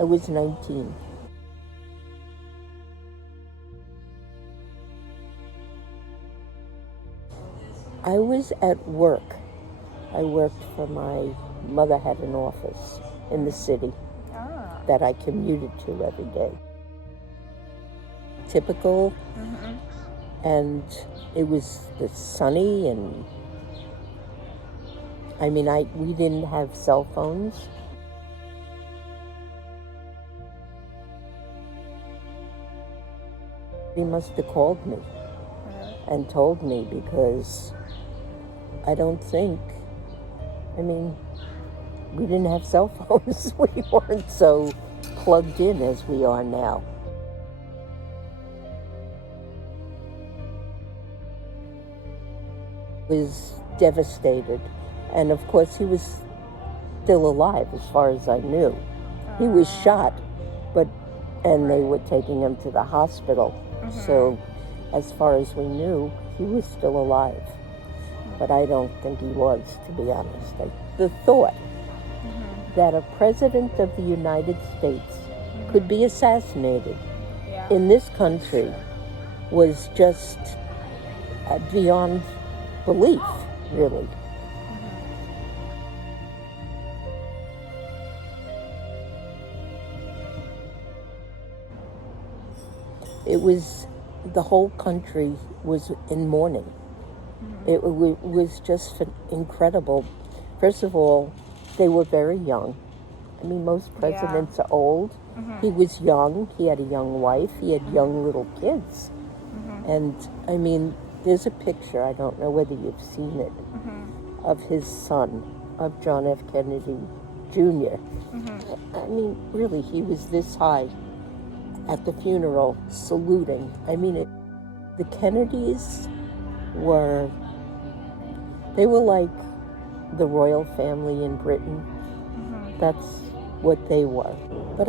I was 19. I was at work. I worked for my mother had an office in the city that I commuted to every day. Typical, and it was sunny, and we didn't have cell phones. He must have called me and told me, because I don't think, we didn't have cell phones. We weren't so plugged in as we are now. Was devastated, and of course he was still alive as far as I knew. He was shot, and they were taking him to the hospital. So as far as we knew, he was still alive. But I don't think he was, to be honest. The thought that a president of the United States could be assassinated in this country was just beyond belief, really. It was, the whole country was in mourning. It was just incredible. First of all, they were very young. Most presidents are old. He was young. He had a young wife. He had young little kids. And there's a picture, I don't know whether you've seen it, of his son, of John F. Kennedy Jr. Really, he was this high at the funeral, saluting. The Kennedys were like the royal family in Britain. That's what they were. But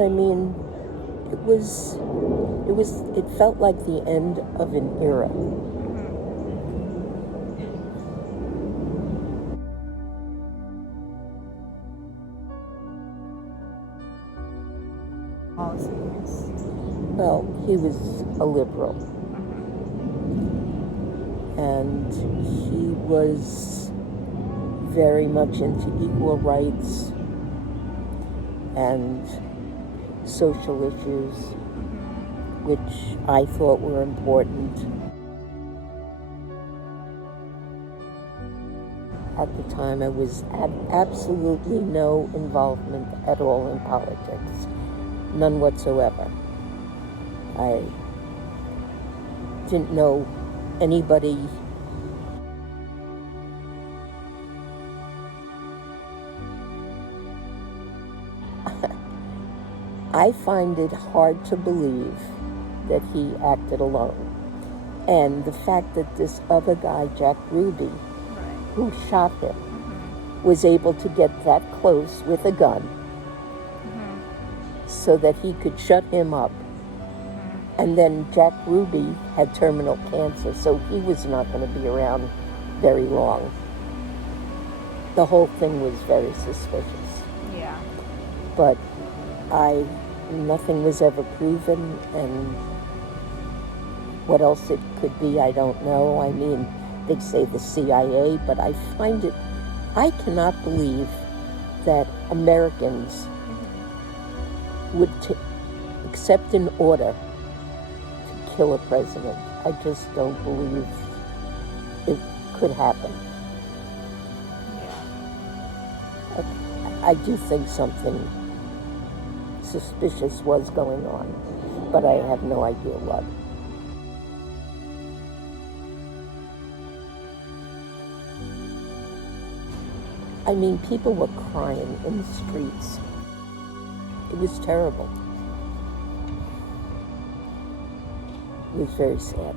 it felt like the end of an era. Well, he was a liberal. And he was very much into equal rights and social issues, which I thought were important. At the time, I was had absolutely no involvement at all in politics, none whatsoever. I didn't know anybody. I find it hard to believe that he acted alone. And the fact that this other guy, Jack Ruby, who shot him, was able to get that close with a gun so that he could shut him up. And then Jack Ruby had terminal cancer, so he was not going to be around very long. The whole thing was very suspicious. Yeah. But nothing was ever proven, and what else it could be, I don't know. They say the CIA, but I cannot believe that Americans would accept an order to kill a president. I just don't believe it could happen. Yeah. I do think something suspicious was going on, but I have no idea what. People were crying in the streets. It was terrible. It was very sad.